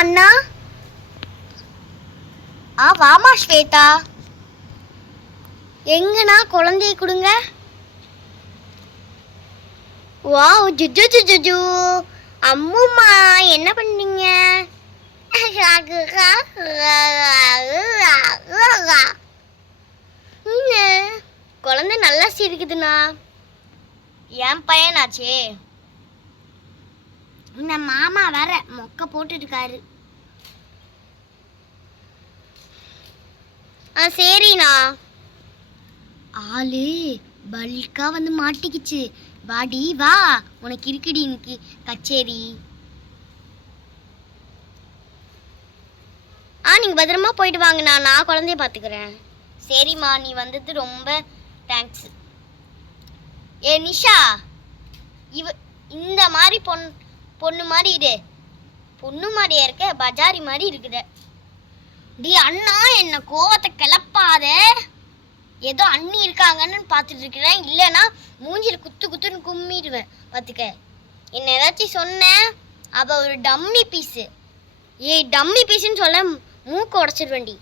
அண்ணா. வாமா ஸ்வேதா. எங்கண்ணா குழந்தைய கொடுங்க. வாவ் ஜுஜு ஜுஜு. அம்முமா என்ன பண்ணீங்க? குழந்தை நல்லா சிரிக்குதுண்ணா. என் பையனாச்சே. இந்த மாமா வேற மொக்க போட்டுட்டு இருக்காரு. சரிண்ணா. ஆளு பல்கா வந்து மாட்டிக்கிச்சு. வாடி வா, உனக்கு இருக்குடி இன்னைக்கு கச்சேரி. நீங்க பத்திரமா போயிட்டு வாங்கண்ணா, நான் குழந்தைய பார்த்துக்கிறேன். சரிம்மா, நீ வந்தது ரொம்ப தேங்க்ஸ். நிஷா, இந்த மாதிரி பொண்ணு மாதிரி இரு. பொண்ணு மாதிரியா இருக்க, பஜாரி மாதிரி இருக்குத. டி அண்ணா, என்ன கோவத்தை கிளப்பாத. ஏதோ அண்ணி இருக்காங்கன்னு பார்த்துட்டு இருக்கிறேன், இல்லைன்னா மூஞ்சில குத்துன்னு கும்மிடுவேன் பார்த்துக்க. என்ன ஏதாச்சும் சொன்னேன், அவ ஒரு டம்மி பீஸு. டம்மி பீஸுன்னு சொல்ல மூக்க உடச்சிடுவேண்டி.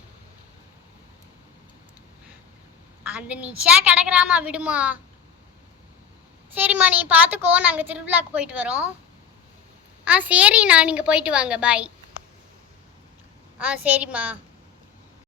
அந்த நிஷா கிடக்குறாமா, விடுமா. சரிம்மா, நீ பார்த்துக்கோ, நாங்கள் திருவிழாக்கு போயிட்டு வரோம். சரிண்ணா, நீங்கள் போயிட்டு வாங்க, பாய். சரிம்மா.